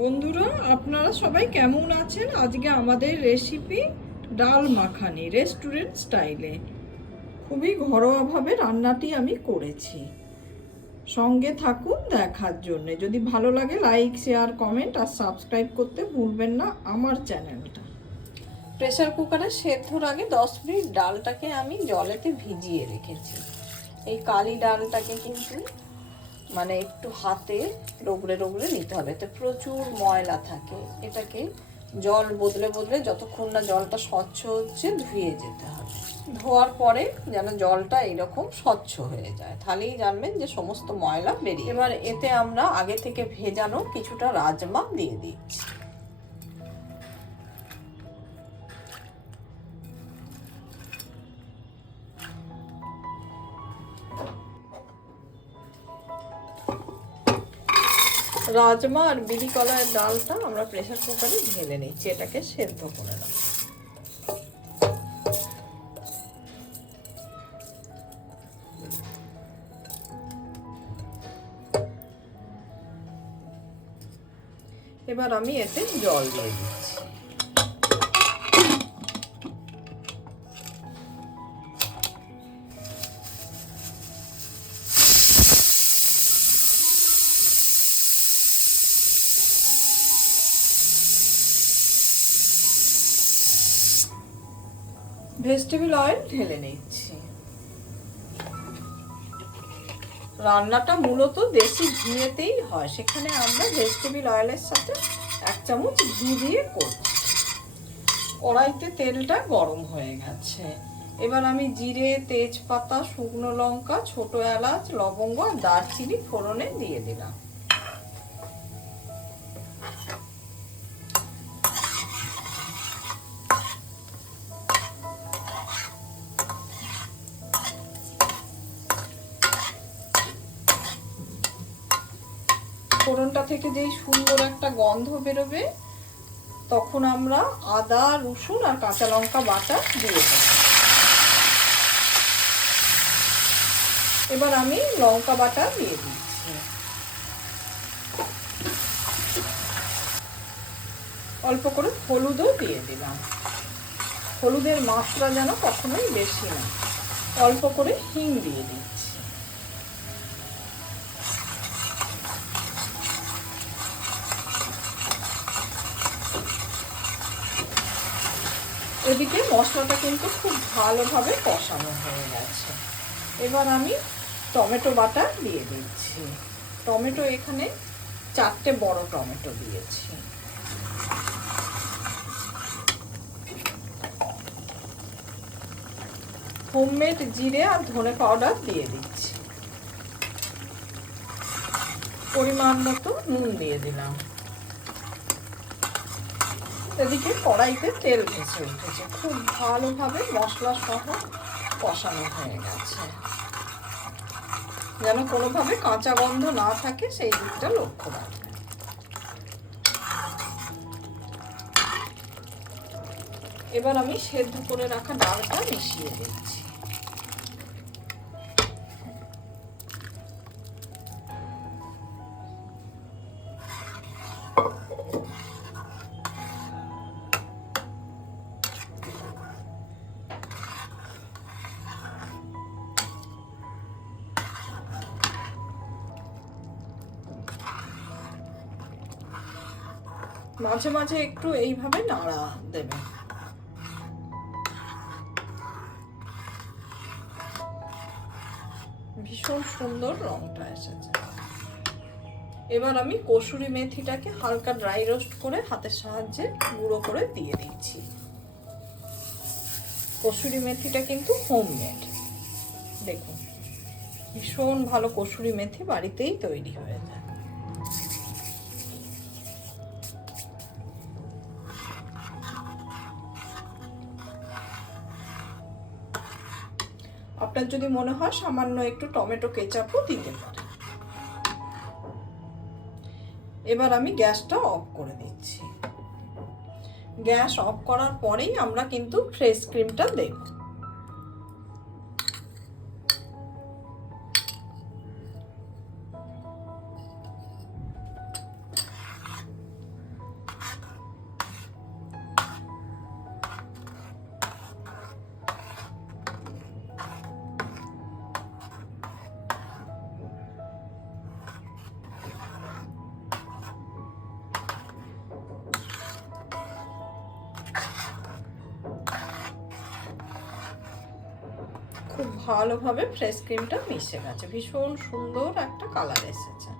বন্ধুরা, আপনারা সবাই কেমন আছেন? আজকে আমাদের রেসিপি ডাল মাখানি রেস্টুরেন্ট স্টাইলে। খুবই ঘরোয়াভাবে রান্নাটি আমি করেছি। সঙ্গে থাকুন দেখার জন্য। যদি ভালো লাগে লাইক, শেয়ার, কমেন্ট আর সাবস্ক্রাইব করতে ভুলবেন না আমার চ্যানেলটা। প্রেসার কুকারে সেদ্ধর আগে 10 মিনিট ডালটাকে আমি জলেতে ভিজিয়ে রেখেছি। এই কালি ডালটাকে কিন্তু একটু হাতে রগড়ে রগড়ে নিতে হবে, এতে প্রচুর ময়লা থাকে। এটাকে জল বদলে বদলে যতক্ষণ না জলটা স্বচ্ছ হচ্ছে ধুয়ে যেতে হবে। ধোয়ার পরে যেন জলটা এইরকম স্বচ্ছ হয়ে যায়, তাহলেই জানবেন যে সমস্ত ময়লা বেরিয়ে। এবার এতে আমরা আগে থেকে ভেজানো কিছুটা রাজমা দিয়ে দিচ্ছি। রাজমা আর বিরি কলাইয়ের ডালটা আমরা প্রেসার কুকারে ঢেলে নিচ্ছি, এটাকে সেদ্ধ করে নেব। এবার আমি এতে জল দিয়ে দিচ্ছি। ভেজিটেবল অয়েল ঢেলে নিচ্ছি। রান্নাটা মূলত দেশি ঘিয়েতেই হয়, সেখানে আমরা ভেজিটেবল অয়েলের সাথে 1 চামচ ঘি দিয়ে করছি। কড়াইতে তেলটা গরম হয়ে গেছে। এবার আমি জিরে, তেজপাতা, শুকনো লঙ্কা, ছোট এলাচ, লবঙ্গ আর দারচিনি ফোড়নে দিয়ে দিলাম। ফোড়নটা থেকে যেই সুন্দর একটা গন্ধ বেরোবে, তখন আমরা আদা, রসুন আর কাঁচা লঙ্কা বাটা দিয়ে দেব। এবার আমি লঙ্কা বাটা দিয়ে দিচ্ছি। অল্প করে হলুদও দিয়ে দিলাম। হলুদের মাত্রা যেন কখনোই বেশি না। অল্প করে হিং দিয়ে দিচ্ছি। এদিকে মশলাটা কিন্তু খুব ভালোভাবে কষানো হয়ে গেছে। এবার আমি টমেটো বাটা দিয়ে দিচ্ছি। টমেটো এখানে 4টে বড় টমেটো দিয়েছি। হোমমেড জিরে আর ধনে পাউডার দিয়ে দিচ্ছি। পরিমাণ মতো নুন দিয়ে দিলাম। এদিকে কড়াইতে তেল ভেসে উঠেছে, খুব ভালোভাবে মশলা সহ কষানো হয়ে গেছে। যেন কোনোভাবে কাঁচা গন্ধ না থাকে সেই দিকটা লক্ষ্য রাখবেন। এবার আমি সেদ্ধ করে রাখা ডালটা মিশিয়ে দিচ্ছি। মাঝে মাঝে একটু এইভাবে নাড়া দেবেন। ভীষণ সুন্দর রংটা এসেছে। এবার আমি কসুরি মেথিটাকে হালকা ড্রাই রোস্ট করে হাতের সাহায্যে গুঁড়ো করে দিয়ে দিচ্ছি। কসুরি মেথিটা কিন্তু হোমমেড। দেখুন, ভীষণ ভালো কসুরি মেথি বাড়িতেই তৈরি হয়ে যায়। আপনার যদি মনে হয় সামান্য একটু টমেটো কেচাপও দিতে পারেন। এবার আমি গ্যাসটা অফ করে দিচ্ছি। গ্যাস অফ করার পরেই আমরা কিন্তু ফ্রেশ ক্রিমটা দেব। খুব ভালোভাবে ফ্রেশ ক্রিমটা মিশে গেছে, ভীষণ সুন্দর একটা কালার এসেছে।